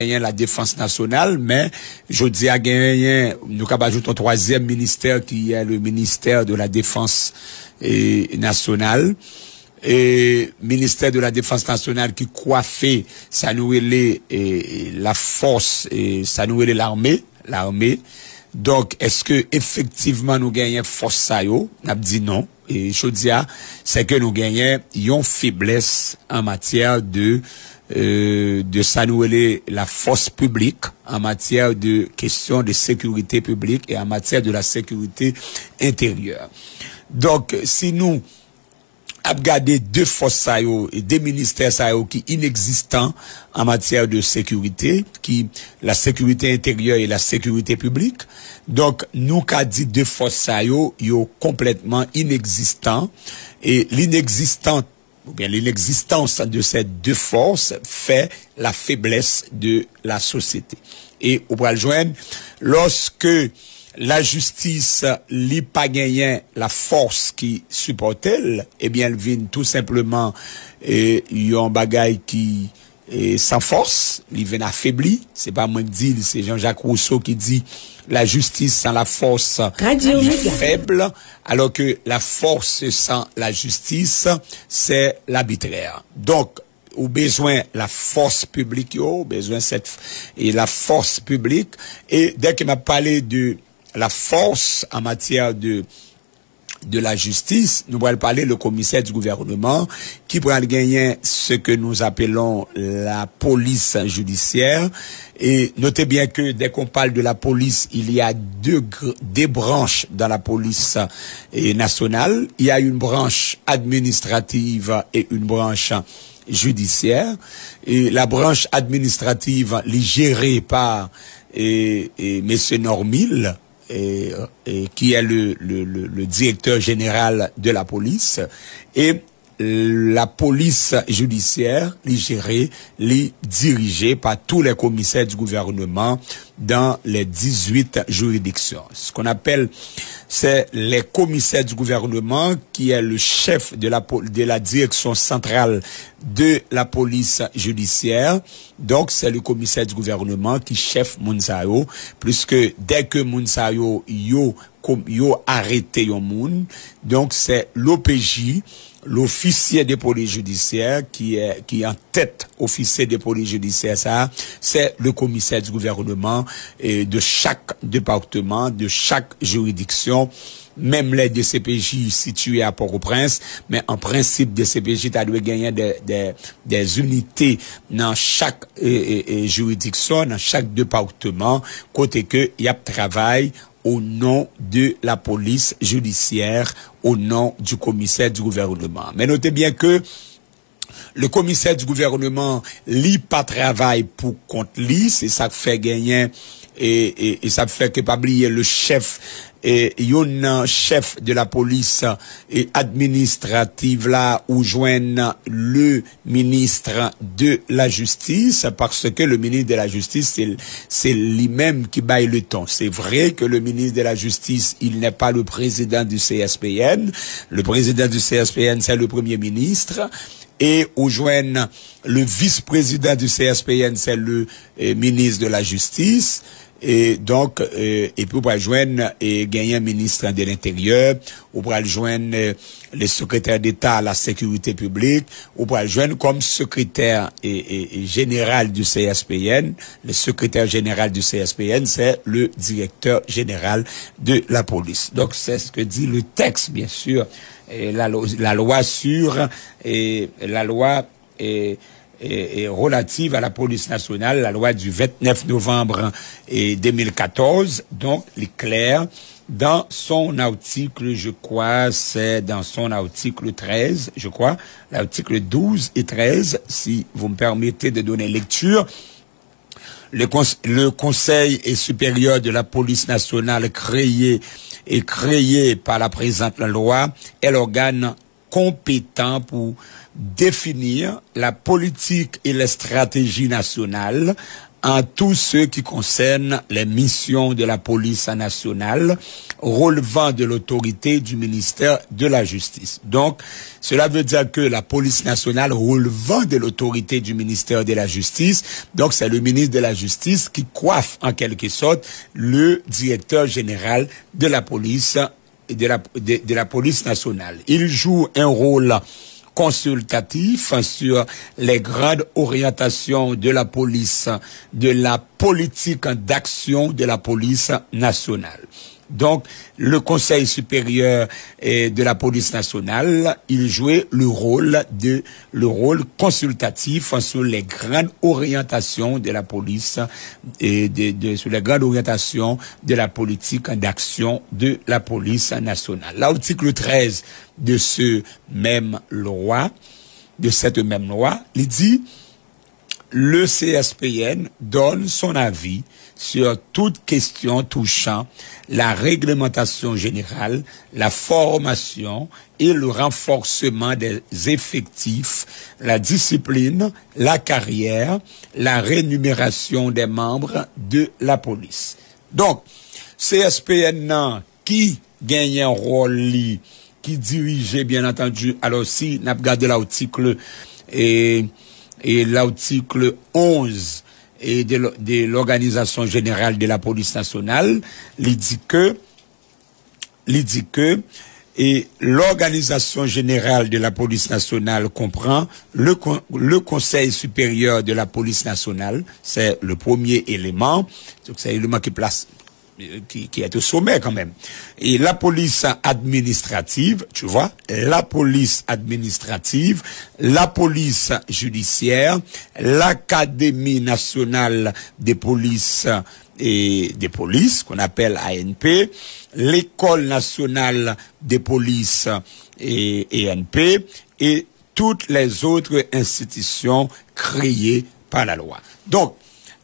la défense nationale, mais je dis à gagner, nous avons ajouté un troisième ministère qui est le ministère de la défense nationale. Et ministère de la défense nationale qui coiffait, ça nous est la force et ça nous est l'armée. Donc, est-ce que effectivement nous gagnons force ça yo? N'a dit non. Et je dis c'est que nous gagnons une faiblesse en matière de ça nous est la force publique en matière de questions de sécurité publique et en matière de la sécurité intérieure. Donc, si nous regarder deux forces et deux ministères qui inexistants en matière de sécurité, qui la sécurité intérieure et la sécurité publique. Donc nous qu'a dit deux forces yo complètement inexistants et l'inexistence de ces deux forces fait la faiblesse de la société. Et on va le joindre lorsque la justice li pas gagné la force qui supporte elle, eh bien elle vient tout simplement yon bagay qui sans force, il vient affaibli, c'est pas moi qui dis, c'est Jean-Jacques Rousseau qui dit la justice sans la force est faible, alors que la force sans la justice, c'est l'arbitraire. Donc ou besoin la force publique besoin la force publique et dès qu'il m'a parlé de la force en matière de la justice, nous allons parler le commissaire du gouvernement qui pourra gagner ce que nous appelons la police judiciaire. Et notez bien que dès qu'on parle de la police, il y a deux branches dans la police nationale. Il y a une branche administrative et une branche judiciaire. Et la branche administrative est gérée par M. Normil, qui est le directeur général de la police, et la police judiciaire est gérée, est dirigée par tous les commissaires du gouvernement dans les 18 juridictions. Ce qu'on appelle, c'est les commissaires du gouvernement qui est le chef de la direction centrale de la police judiciaire. Donc, c'est le commissaire du gouvernement qui chef Mounsayo, puisque dès que Mounsayo yo arrêté yon moun, donc c'est l'OPJ, l'officier de police judiciaire qui est en tête officier de police judiciaire, ça, c'est le commissaire du gouvernement de chaque département, de chaque juridiction, même les DCPJ situés à Port-au-Prince, mais en principe DCPJ t'as dû gagner des unités dans chaque juridiction, dans chaque département, côté que y a travail au nom de la police judiciaire, au nom du commissaire du gouvernement. Mais notez bien que le commissaire du gouvernement lit pas travail pour compte lui, c'est ça qui fait gagner et ça fait que pas oublier le chef yon chef de la police administrative là où joignent le ministre de la justice, parce que le ministre de la justice c'est lui-même qui baille le temps. C'est vrai que le ministre de la justice, il n'est pas le président du CSPN. Le président du CSPN, c'est le premier ministre. Et où joignent le vice-président du CSPN, c'est le ministre de la justice. Et donc, et puis, on va joindre et gagner un ministre de l'Intérieur, on va joindre les secrétaires d'État à la sécurité publique, on va joindre comme secrétaire général du CSPN. Le secrétaire général du CSPN, c'est le directeur général de la police. Donc, c'est ce que dit le texte, bien sûr, et la loi sur, et la loi, et relative à la police nationale, la loi du 29 novembre 2014, donc il est clair dans son article, je crois, c'est dans son article 13, je crois, l'article 12 et 13, si vous me permettez de donner lecture. Le Conseil supérieur de la police nationale créé par la présente loi est l'organe compétent pour définir la politique et les stratégies nationales en tout ce qui concerne les missions de la police nationale relevant de l'autorité du ministère de la Justice. Donc, cela veut dire que la police nationale relevant de l'autorité du ministère de la Justice, donc c'est le ministre de la Justice qui coiffe en quelque sorte le directeur général de la police de la police nationale. Il joue un rôle consultatif sur les grandes orientations de la police, de la politique d'action de la police nationale. Donc, le Conseil supérieur de la police nationale, il jouait le rôle consultatif sur les grandes orientations de la police et sur les grandes orientations de la politique d'action de la police nationale. L'article 13 de cette même loi, il dit le CSPN donne son avis sur toute question touchant la réglementation générale, la formation et le renforcement des effectifs, la discipline, la carrière, la rémunération des membres de la police. Donc, CSPN qui gagne un rôle qui dirigeait bien entendu, alors si nous regardons l'article et l'article 11 et de l'organisation générale de la police nationale, il dit que et l'organisation générale de la police nationale comprend le Conseil supérieur de la police nationale, c'est le premier élément, c'est l'élément qui est au sommet quand même. Et la police administrative, tu vois, la police administrative, la police judiciaire, l'Académie nationale des polices et des polices, qu'on appelle ANP, l'École nationale des polices et ENP, et toutes les autres institutions créées par la loi. Donc,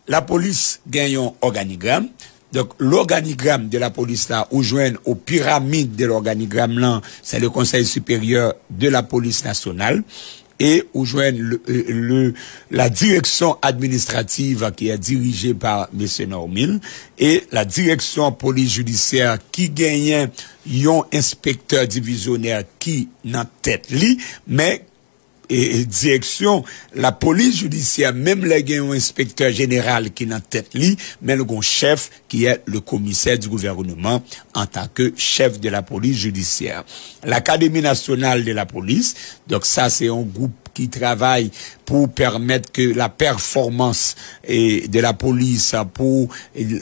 la police gagne un organigramme. Donc, l'organigramme de la police là, ou joignent aux pyramides de l'organigramme là, c'est le Conseil supérieur de la police nationale, et où joignent la direction administrative qui est dirigée par M. Normil, et la direction police judiciaire qui gagne un inspecteur divisionnaire qui n'a tête li, mais et direction, la police judiciaire, même les un inspecteur général qui n'a tête li, mais le chef qui est le commissaire du gouvernement en tant que chef de la police judiciaire. L'Académie nationale de la police, donc ça c'est un groupe qui travaille pour permettre que la performance de la police, pour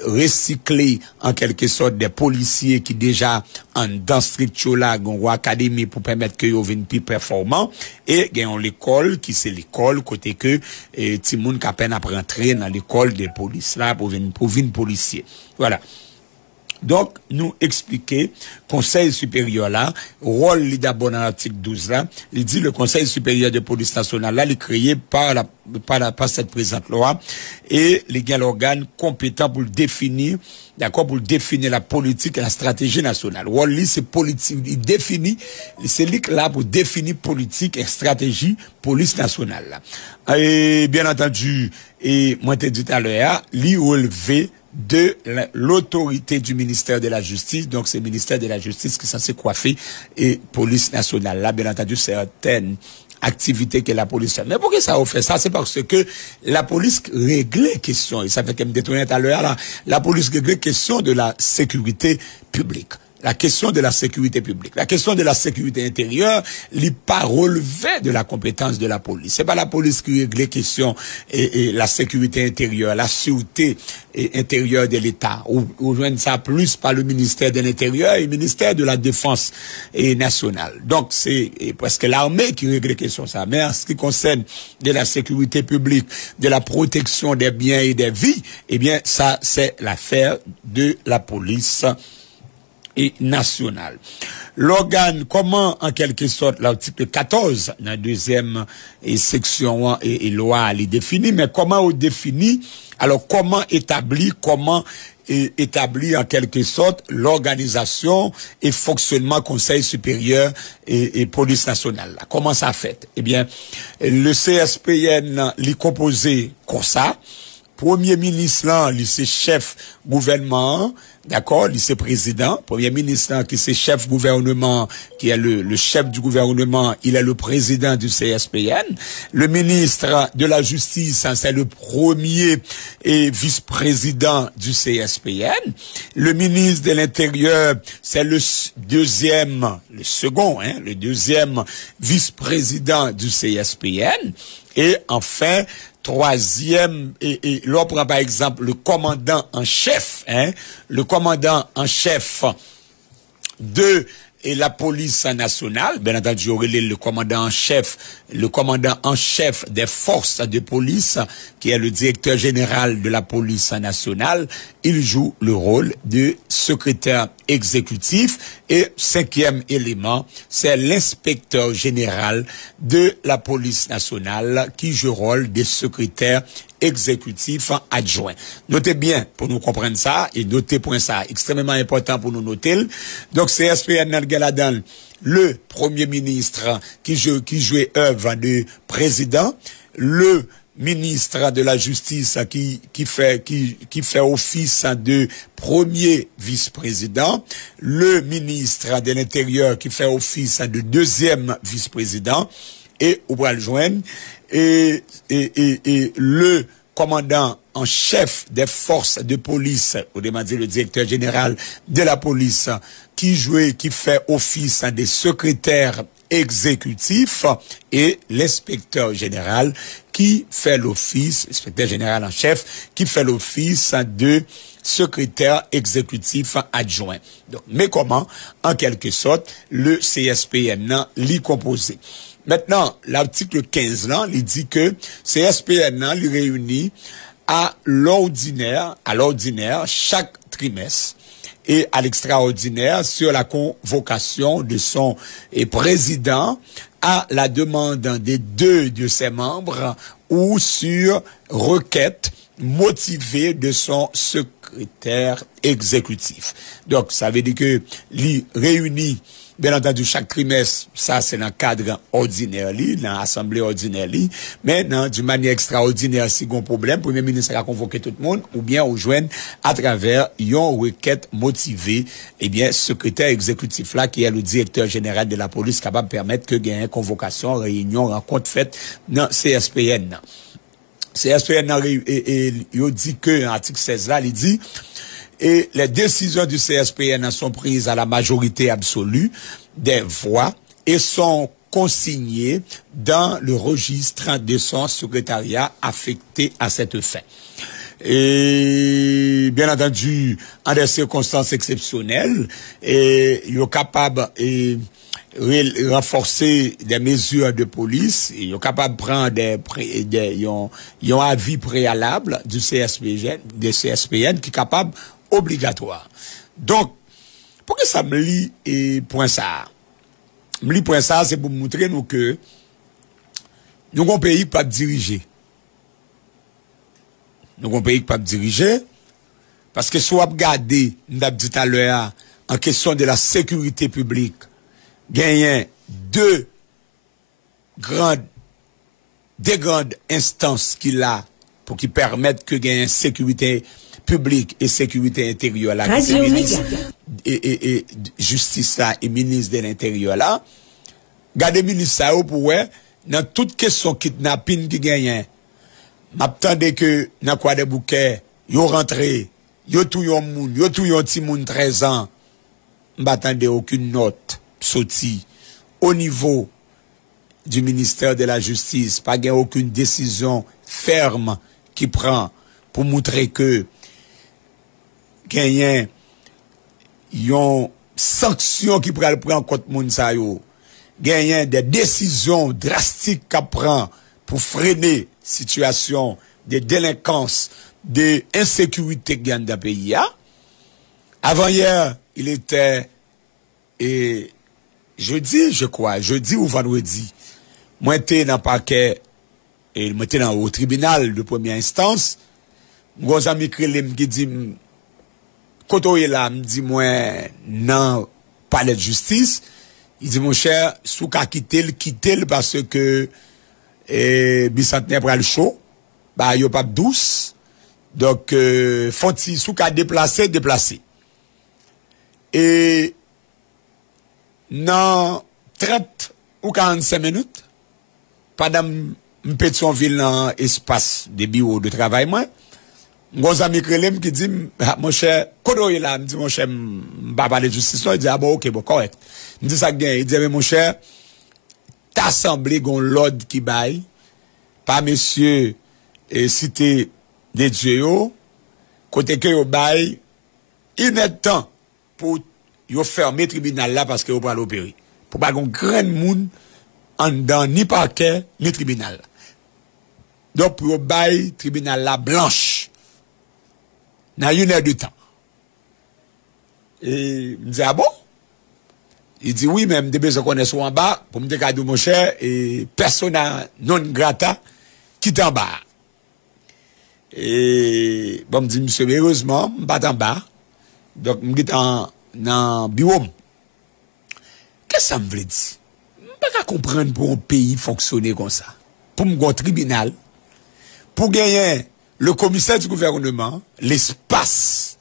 recycler en quelque sorte des policiers qui déjà en dans structure là, ou académie pour permettre que ils viennent plus performants, et gagnons l'école qui c'est l'école côté que Timoun qui a peine à rentrer dans l'école de police là pour venir policier. Voilà. Donc, nous expliquer, Conseil supérieur là, rôle d'abord dans l'article 12 là, il dit le Conseil supérieur de police nationale là, il est créé par cette présente loi, et il y a l'organe compétent pour le définir, d'accord, pour définir la politique et la stratégie nationale. Rôle c'est politique, il définit, c'est lui là pour définir politique et stratégie police nationale là. Et bien entendu, et moi t'ai dit tout à l'heure, lui relevé de l'autorité du ministère de la Justice. Donc, c'est le ministère de la Justice qui est censé coiffer et police nationale. Là, bien entendu, certaines activités que la police fait. Mais pourquoi ça a fait ça? C'est parce que la police réglait question, et ça fait qu'elle me détournait tout à l'heure, là, la police réglait question de la sécurité publique. La question de la sécurité publique. La question de la sécurité intérieure, n'est pas relevée de la compétence de la police. C'est pas la police qui règle les questions et la sécurité intérieure, la sûreté intérieure de l'État. Ou joignent ça plus par le ministère de l'Intérieur et le ministère de la Défense nationale. Donc, c'est presque l'armée qui règle les questions ça. Mais en ce qui concerne de la sécurité publique, de la protection des biens et des vies, eh bien, ça, c'est l'affaire de la police et nationale. L'organe, comment, en quelque sorte, l'article 14, dans la deuxième section et loi, elle est définie, mais comment on définit, alors comment établir en quelque sorte l'organisation et fonctionnement Conseil supérieur et police nationale. Là. Comment ça fait? Eh bien, le CSPN l'est composé comme ça. premier ministre là, lui c'est chef gouvernement, d'accord, lui c'est président, premier ministre là, qui c'est chef gouvernement, qui est le chef du gouvernement, il est le président du CSPN, le ministre de la justice, hein, c'est le premier et vice-président du CSPN, le ministre de l'Intérieur, c'est le deuxième vice-président du CSPN, et enfin, troisième, et là on prend par exemple le commandant en chef, le commandant en chef de la police nationale, bien entendu, le commandant en chef des forces de police, qui est le directeur général de la police nationale, il joue le rôle de secrétaire exécutif. Et cinquième élément, c'est l'inspecteur général de la police nationale qui joue le rôle de secrétaire exécutif adjoint. Notez bien pour nous comprendre ça et notez point ça, extrêmement important pour nous noter. Donc CSPN Nalgaladan, le premier ministre qui jouait œuvre de président, le ministre de la justice qui fait office de premier vice-président, le ministre de l'Intérieur qui fait office de deuxième vice-président, et on va le joindre, et le commandant en chef des forces de police, ou demander le directeur général de la police, qui fait office des secrétaires exécutifs, et l'inspecteur général qui fait l'office, l'inspecteur général en chef, qui fait l'office de secrétaire exécutif adjoint. Donc, mais comment, en quelque sorte, le CSPN l'y composé. Maintenant, l'article 15 là, il dit que CSPN il réunit à l'ordinaire chaque trimestre et à l'extraordinaire sur la convocation de son président à la demande des deux de ses membres ou sur requête motivée de son secrétaire exécutif. Donc, ça veut dire que il réunit, bien entendu, chaque trimestre, ça c'est dans le cadre ordinaire, dans l'assemblée ordinaire, mais d'une manière extraordinaire, si il y a un problème, le Premier ministre a convoqué tout le monde, ou bien on joigne à travers une requête motivée, eh bien, secrétaire exécutif là, qui est le directeur général de la police, capable de permettre que il y ait une convocation, réunion, rencontre faite dans CSPN. CSPN, il dit que, l'article 16 là, il dit, et les décisions du CSPN sont prises à la majorité absolue des voix et sont consignées dans le registre de son secrétariat affecté à cette fin. Et bien entendu, en des circonstances exceptionnelles, et il est capable de renforcer des mesures de police, il est capable de prendre un avis préalable du CSPN, qui est capable obligatoire. Donc, pourquoi ça me lit et point ça? Me lit point ça, c'est pour montrer nous que nous avons un pays pas dirigé. Nous avons un pays pas dirigé parce que soit regarder, nous avons dit tout à l'heure, en question de la sécurité publique, gagner deux grandes instances qu'il a pour qui permettent que gagne sécurité publique et sécurité intérieure là, c'est ministre et justice là et ministre de l'Intérieur là. Gardez ministre ça pour dans toute question kidnapping qui gagne. M'attendais que dans quoi des bouquets, yo rentré, yo tout yon moun, yo tout yon ti moun 13 ans. M'attendais aucune note sortie au niveau du ministère de la Justice, pas gain aucune décision ferme qui prend pour montrer que gagnent yon sanction qui prend contre moun sa yo, gagnent des décisions drastiques qu'a prend pour freiner situation de délinquance, de insécurité gagne dans le pays. Avant hier, il était jeudi ou vendredi, moi j'étais dans le parquet et moi j'étais au tribunal de première instance. Mon ami Krelem qui dit Koto là me dit moi non palais de justice, il dit mon cher sous ka quitter parce que bicentenaire pral chaud, bah yo pas douce, Donc, font-ils sous qu'à déplacer. Et, dans 30 ou 45 minutes, pendant Pétionville dans espace de bureau de travail, moi, mon ami Krelem qui dit, mon cher, Kodo est là, me dit, mon cher, m'ba parler de justice, il dit, ah bon, ok, bon, correct. Il dit ça bien, il dit, mais mon cher, t'assemblée gon l'ordre qui baille, par monsieur, cité des dieux, côté que yo baille, il n'est temps pour yo fermer le tribunal là parce que yo pral opérer. Pour pas gon grand monde en dedans ni parquet ni tribunal. Donc pour yo baille tribunal là blanche. Dans 1 heure de temps. Et me dit ah bon? Il dit oui, même des besoins qu'on est en bas pour me dire cadeau mon cher et persona non grata qui est en bas. Et bon me dit monsieur heureusement, me pas en bas. Donc me dit dans bureau. Qu'est-ce que ça me veut dire? Je ne peux pas comprendre pour un pays fonctionner comme ça. Pour un tribunal, pour gagner le commissaire du gouvernement, l'espace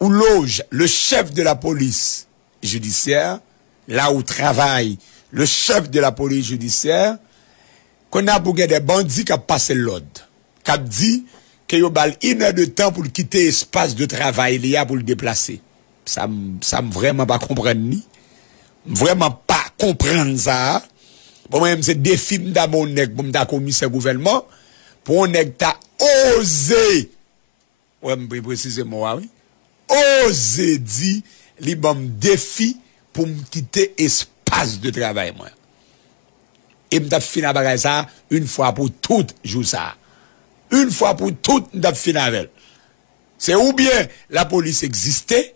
où loge le chef de la police judiciaire, là où travaille le chef de la police judiciaire, qu'on a pour gagner des bandits qui ont passé l'ordre, qui ont dit qu'il y a 1 heure de temps pour quitter l'espace de travail, il y a pour le déplacer. Ça me vraiment pas comprendre ni. Vraiment pas comprendre ça. Bon, même c'est des films d'abord pour me commissaire gouvernement, pour on t'a osé, ouais, me préciser moi, oui, osé dit, li bon défi pour me quitter espace de travail, moi. Et m't'a fini à ça, une fois pour toutes, joue ça. Une fois pour toutes, m't'a fini avec. C'est ou bien la police existait,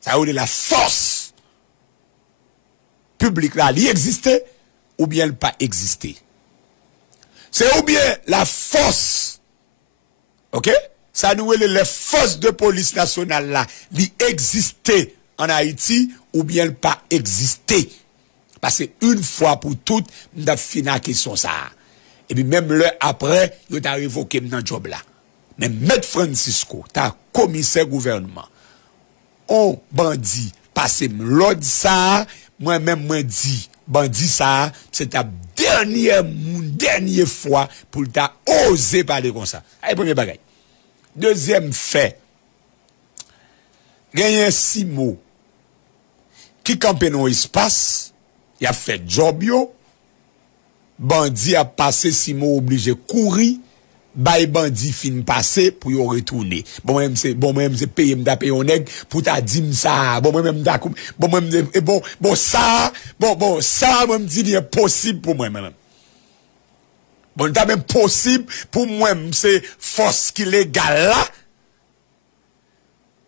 ça veut dire la force publique là, elle existait, ou bien elle pas existé. C'est ou bien la force, ok? Ça nous est les forces de police nationale là, qui existait en Haïti, ou bien elle pas existé. Parce que une fois pour toutes, nous avons fini la question ça. Et puis même l'heure après, nous avons révoqué dans le job là. Mais M. Francisco, ta commissaire gouvernement, on bandit, passé l'ordre ça, moi-même, moi dit, bandit ça, c'est ta dernière fois pour ta oser parler comme ça. Allez, premier bagage. Deuxième fait, gagner 6 mots qui campent dans l'espace, il a fait job yo, bandit a passé 6 mots obligé courir, bay bandit fin passé pour y retourner. Bon même c'est payer m'da payer on nèg pour ta dim ça. Bon même ça même dit il est possible pour moi même. Bon t'as même possible pour moi c'est force qui légale là.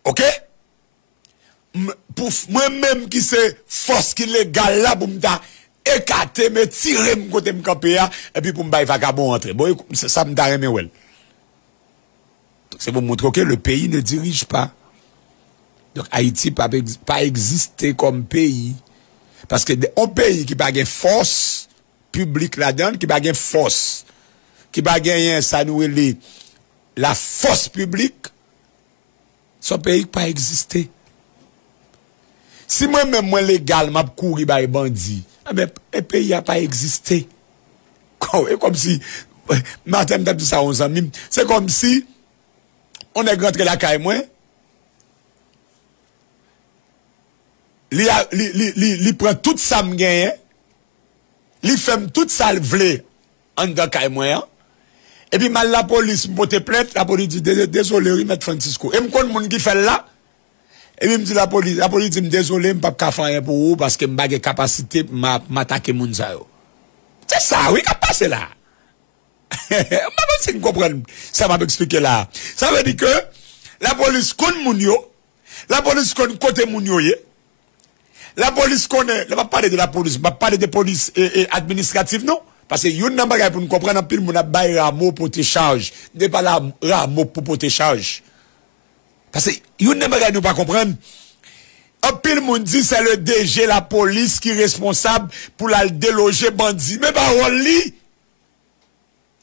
OK? Pour moi même qui c'est force qui légale là pour m'ta écarter me tirer me côté me camper et puis pour me bailler vagabond entrer. Bon ça me t'a remet well. C'est pour montrer que le pays ne dirige pas. Donc Haïti pas exister comme pays parce que un pays qui pas gain force publique là-dedans, qui pas gain force, qui pas gain ça nous la force publique, son pays pas exister. Si moi-même, moi légal, m'a couru par les bandits, mais le pays n'a pas existé. Comme si, Martin m'a dit ça aux amis, c'est comme si, on est rentré la caille, moi, li prend tout ça m'gagne, li fait tout ça le vle, en dedans caille, moi, et puis mal la police m'pote plainte, la police dit, désolé, M. Francisco. Et m'konn moun qui fait là, et puis me dit la police dit désolé, m'pas ka faire pour vous parce que m'pa capacité m'attaquer moun sa yo. C'est ça, oui, qu'a passé là. M'pas si vous comprenez, ça m'a expliqué là. Ça veut dire que la police connaît moun yo, la police connaît côté moun yo yé. La police connaît, je vais parler de la police, je vais parler de police administrative non. Parce que yon nan bagay pour nous comprendre pile moun a bay ramo pour te charge, n'est pas la ramo pour te charge. Parce que yon nan bagay nous pas comprendre. Un pile moun dit c'est le DG la police qui est responsable pour la déloger bandit, mais pas on li.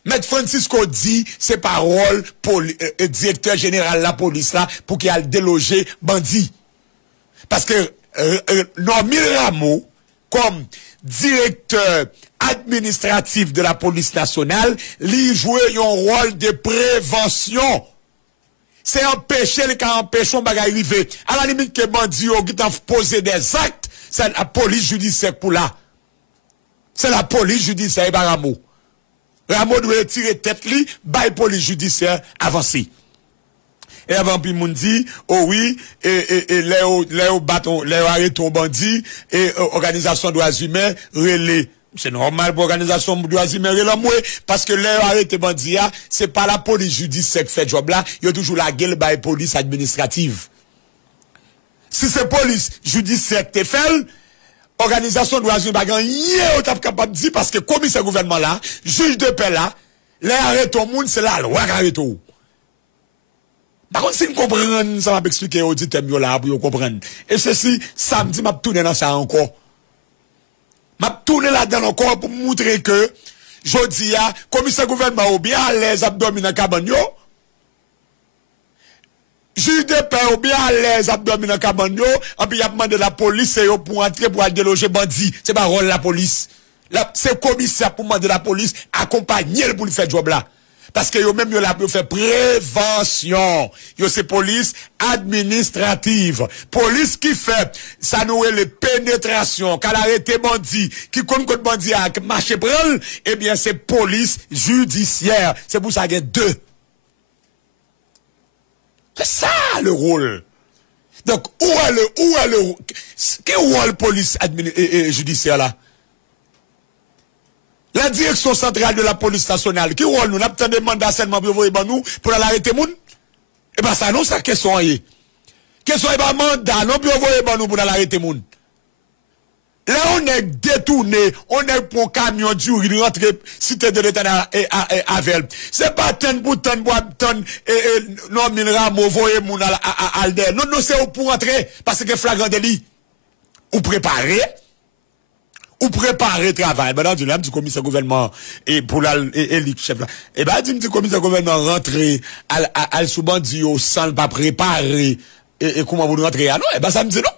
Maître Francisco dit, c'est parole pour directeur général de la police là, pour qu'il aille déloger bandit. Parce que Normil Rameau, comme directeur administratif de la police nationale, lui joue un rôle de prévention. C'est empêcher les cas empêchons bagay arriver. À la limite que bandit qui t'a posé des actes, c'est la police judiciaire pour là. C'est la police judiciaire et pas Rameau. Rameau doit tirer tête li, bail police judiciaire avancé. Et avant puis moun dit, oh oui, Léo bâton, Léo arrête ton bandit, et organisation droits humains, relais. C'est normal pour organisation droits humains, relais, parce que Léo arrête bandit, c'est pas la police judiciaire qui fait job là, il y a toujours la gueule by police administrative. Si c'est police judiciaire qui fait, organisation droits humains, pas rien au capable de dire, parce que commissaire gouvernement là, juge de paix là, Léo arrête ton monde, c'est la loi qui arrête tout. Par contre, si vous comprenez, ça m'a expliqué au dit là pour vous comprendre. Et ceci, samedi, m'a tourné dans ça encore. M'a tourné là-dedans encore pour montrer que, je dis, commissaire gouvernement ou bien à l'aise abdominaux cabanyo, juge de paix ou bien à l'aise abdominaux cabanyo, et puis il a demandé la police pour entrer pour aller déloger bandit. C'est pas rôle la police. C'est commissaire pour demander la police, accompagner pour lui faire job là. Parce que yo même yo là pour faire prévention. Yo c'est police administrative. Police qui fait ça nous les pénétrations, qu'à l'arrêté bandit, qui compte bandit à marcher prendre, eh bien c'est police judiciaire. C'est pour ça qu'il y a deux. C'est ça le rôle. Donc où est le quel rôle police judiciaire là? La direction centrale de la police nationale, qui rôle nous, n'a pas de mandat seulement pour nous, pour l'arrêter moun? Eh ben, ça, non, ça, question est. Question est pas mandat, non, pour nous, pour l'arrêter moun. Là, on est détourné, on est pour un camion du rentrer, cité de l'État à Vel. C'est pas tonne pour tonne, non, 1000 rameaux, voyez moun à Alder. Non, non, c'est pour entrer, parce que flagrant délit. Ou préparer le travail. Ben, du même, du commissaire gouvernement, et pour l'élite chef là. Et ben, du commissaire gouvernement rentrer, al sous bandit, sans pas préparer, et comment vous rentrez à non? Et ben, ça me dit non.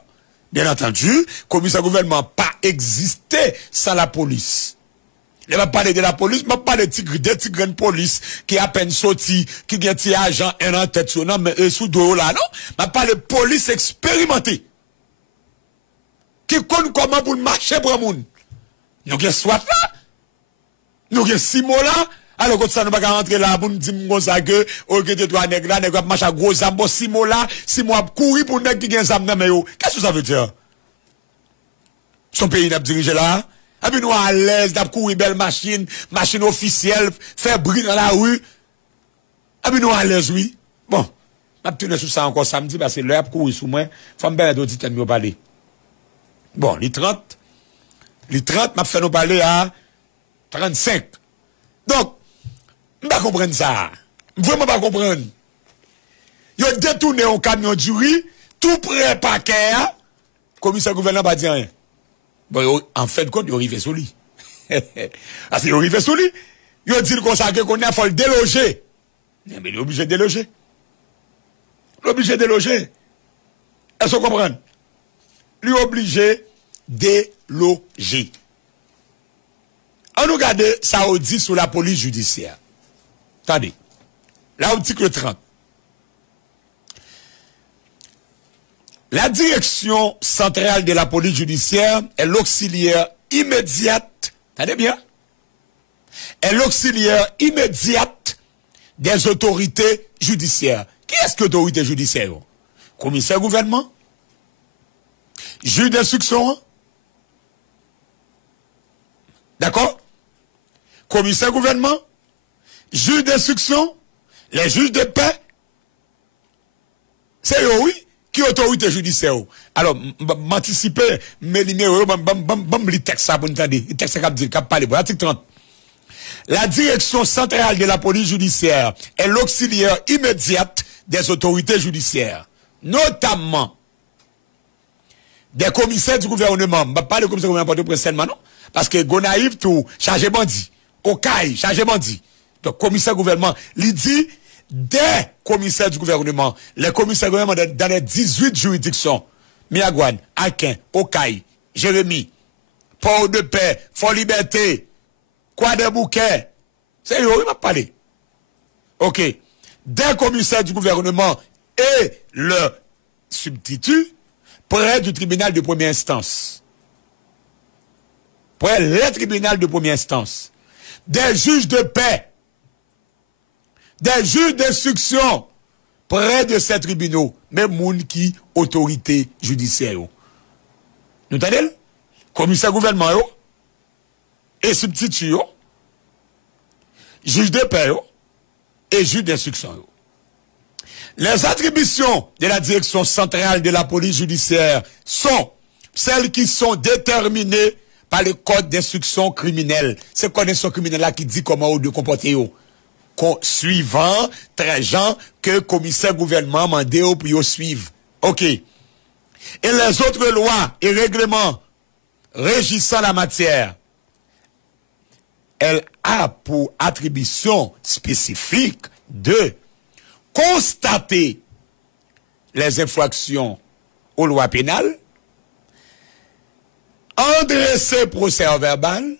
Bien entendu, commissaire gouvernement pas existé sans la police. Je vais parler de la police, je vais parler de tigre de police qui a à peine sorti, qui a un agent en tête, non, mais sous dos là, non? Je vais parler de police expérimentée. Qui connaît comment pour marcher pour le monde. Nous avons soit là. Nous avons 6 mots là. Alors, quand ça nous va rentrer là, pour nous dire que, ok, tu dois nègre là, nègre marcher à gros zambos, 6 mots là, 6 mois courir pour nègre qui a un zam dans mais qu'est-ce que ça veut dire? Son pays n'a pas dirigé là. Et puis nous à l'aise, n'a courir belle machine officielle, faire bruit dans la rue. Et puis nous à l'aise, oui. Bon. N'a pas tourné sur ça encore samedi, parce que l'heure pour courir sous moi, faut me faire d'autres mieux parler. Bon, les 30 m'a fait nous parler à 35. Donc, je ne pas comprendre ça. Vraiment pas comprendre. Ils ont détourné un camion du riz, tout près paquet, commissaire gouvernement pas dit rien. Bon, en fait, compte, ils ont arrivé sur lui. Parce qu'ils ont arrivé sur lui. Ils ont dit qu'on a faut le déloger. Mais il est obligé de déloger. L'obligé de déloger. Est-ce que vous comprenez? Lui obligé de déloger. On nous regarde ça au dit sur la police judiciaire. Attendez. L'article 30. La direction centrale de la police judiciaire est l'auxiliaire immédiate. Attendez bien. Est l'auxiliaire immédiate des autorités judiciaires. Qui est-ce que l'autorité judiciaire? Commissaire gouvernement? Juge d'instruction? D'accord? Commissaire gouvernement? Juge d'instruction? Les juges de paix? C'est eux, oui? Qui autorité judiciaire? Alors, m'anticiper, mes numéros, les textes, ça, pour nous entendre. Les textes, ça, qui parle. Article 30. La direction centrale de la police judiciaire est l'auxiliaire immédiate des autorités judiciaires, notamment des commissaires du gouvernement. Je ne pas de commissaire du gouvernement pour non? Parce que Gonaïve tout, chargé bandit. Okaï, chargé bandit. Donc, commissaire gouvernement, il dit, des commissaires du gouvernement, les commissaires du gouvernement dans les 18 juridictions, Miagouane, Akin, Okaï, Jérémy, Port-de-Paix, Fort-Liberté, Croix-des-Bouquets, c'est eux, il m'a parlé. Ok. Des commissaires du gouvernement et le substitut près du tribunal de première instance. Près le tribunal de première instance. Des juges de paix. Des juges d'instruction près de ces tribunaux. Même moun qui autorité judiciaire. Nous entendez? Commissaire gouvernement et substitut juge de paix et juge d'instruction. Les attributions de la direction centrale de la police judiciaire sont celles qui sont déterminées par le code d'instruction criminelle. C'est le code d'instruction criminelle là qui dit comment on doit comporter. Suivant, trageant que commissaire gouvernement mandé pour suivre. Ok. Et les autres lois et règlements régissant la matière, elle a pour attribution spécifique de constater les infractions aux lois pénales, en dresser procès verbal,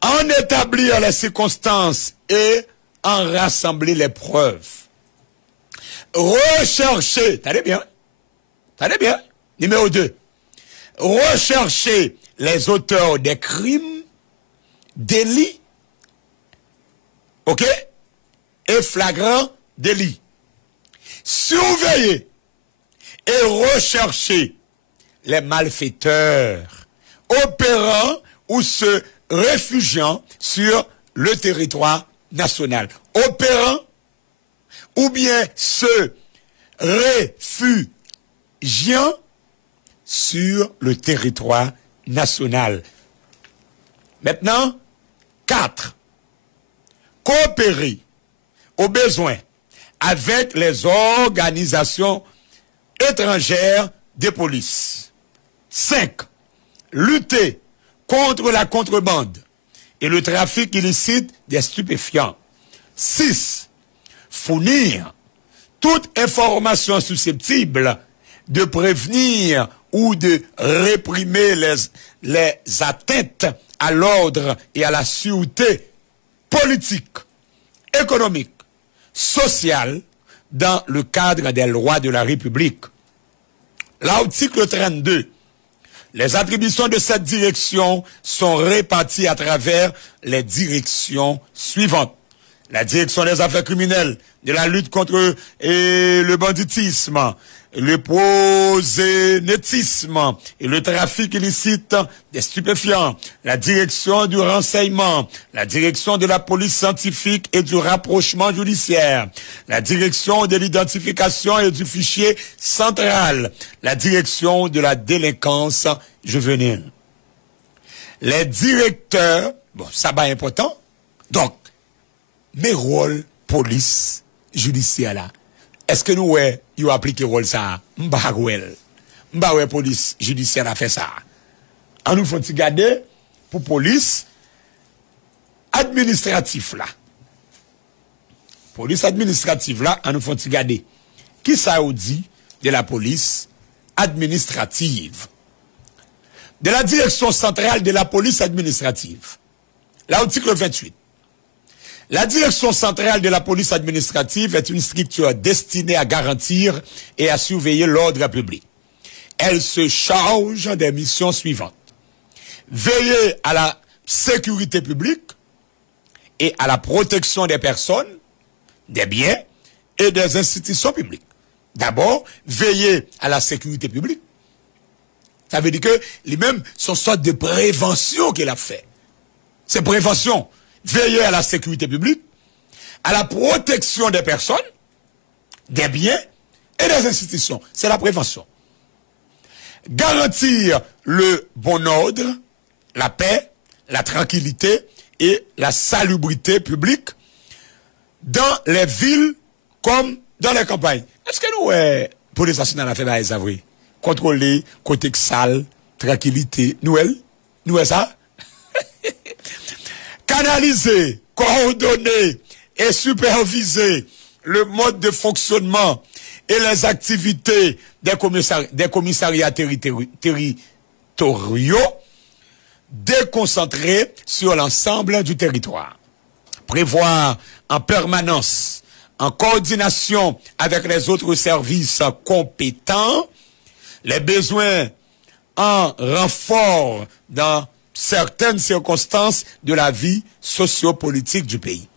en établir les circonstances et en rassembler les preuves. Rechercher, t'allez bien, numéro 2, rechercher les auteurs des crimes, délits, ok, et flagrants délits. Surveiller et rechercher les malfaiteurs opérant ou se réfugiant sur le territoire national. Opérant ou bien se réfugiant sur le territoire national. Maintenant, 4. Coopérer au besoin avec les organisations étrangères de police. 5. Lutter contre la contrebande et le trafic illicite des stupéfiants. 6. Fournir toute information susceptible de prévenir ou de réprimer les atteintes à l'ordre et à la sûreté politique, économique, sociale dans le cadre des lois de la République. L'article 32. Les attributions de cette direction sont réparties à travers les directions suivantes. La direction des affaires criminelles, de la lutte contre le banditisme, le prosénétisme et le trafic illicite des stupéfiants, la direction du renseignement, la direction de la police scientifique et du rapprochement judiciaire, la direction de l'identification et du fichier central, la direction de la délinquance juvénile. Les directeurs, bon, ça va important, donc, mes rôles police judiciaire là, est-ce que nous, vous appliquez rôle ça? M'bawel police judiciaire a fait ça. On nous faut garder pour police administrative là. Police administrative là, on nous faut garder. Qui ça vous dit de la police administrative? De la direction centrale de la police administrative. L'article 28. La direction centrale de la police administrative est une structure destinée à garantir et à surveiller l'ordre public. Elle se charge des missions suivantes. Veiller à la sécurité publique et à la protection des personnes, des biens et des institutions publiques. D'abord, veiller à la sécurité publique. Ça veut dire que lui-même, son sorte de prévention qu'il a fait. C'est prévention. Veiller à la sécurité publique, à la protection des personnes, des biens et des institutions. C'est la prévention. Garantir le bon ordre, la paix, la tranquillité et la salubrité publique dans les villes comme dans les campagnes. Est-ce que nous, police nationale a fait ça, Zavri? Contrôler, côté sale, tranquillité. Nous, ça? Canaliser coordonner et superviser le mode de fonctionnement et les activités des commissariats territoriaux déconcentrés sur l'ensemble du territoire. Prévoir en permanence, en coordination avec les autres services compétents, les besoins en renfort dans certaines circonstances de la vie sociopolitique du pays.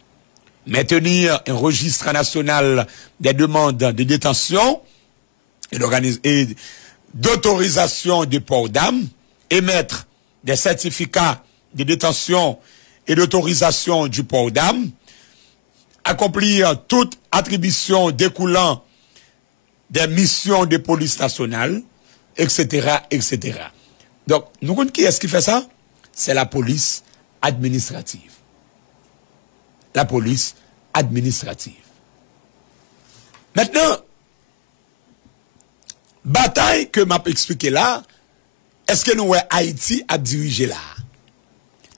Maintenir un registre national des demandes de détention et d'autorisation du port d'armes, émettre des certificats de détention et d'autorisation du port d'armes, accomplir toute attribution découlant des missions de police nationale, etc., etc. Donc, nous connaissons qui est-ce qui fait ça? C'est la police administrative. La police administrative. Maintenant, bataille que m'a expliqué là, est-ce que nous, Haïti a dirigé là?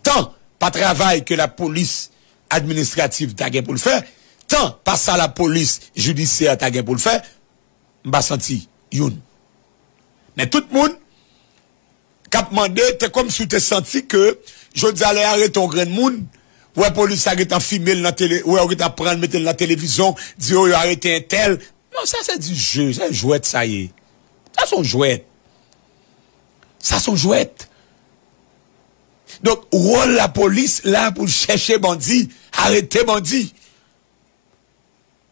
Tant pas travail que la police administrative t'a pour le faire, tant pas ça la police judiciaire t'a pour le faire, m'a senti youn. Mais tout le monde qui a demandé, t'es comme si tu senti que je dis aller arrêter ton grand monde, ou la police arrête en filmer dans la télé, ou arrête en prendre, mettre dans la télévision, dire, oh, arrêtez un tel. Non, ça c'est du jeu, c'est jouet, ça y est. Ça sont jouets. Ça sont jouets. Donc, rôle la police là pour chercher bandit, arrêter bandit.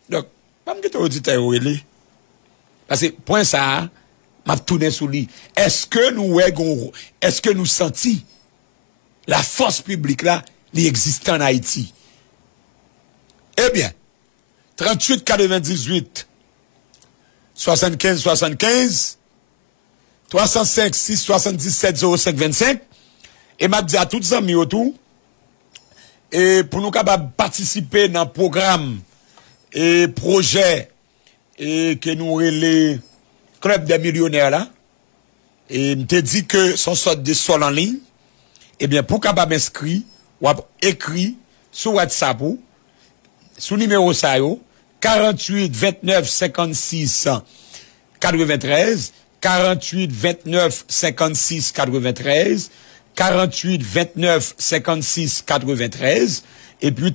Donc, pas me dire auditeur relé. Parce que point ça, m'a tourné sous lui. Est-ce que nous senti la force publique là, qui existe en Haïti? Eh bien, 38 98 75 75 305 6 77 05 25 et m'a dit à tous les amis autour et pour nous capables participer dans le programme et projet et que nous les club des millionnaires là et me dit que son sorte de sol en ligne et bien pour capable inscrit ou écrit sur WhatsApp ou sous numéro ça yo 48 29 56 93 48 29 56 93 48 29 56 93 et puis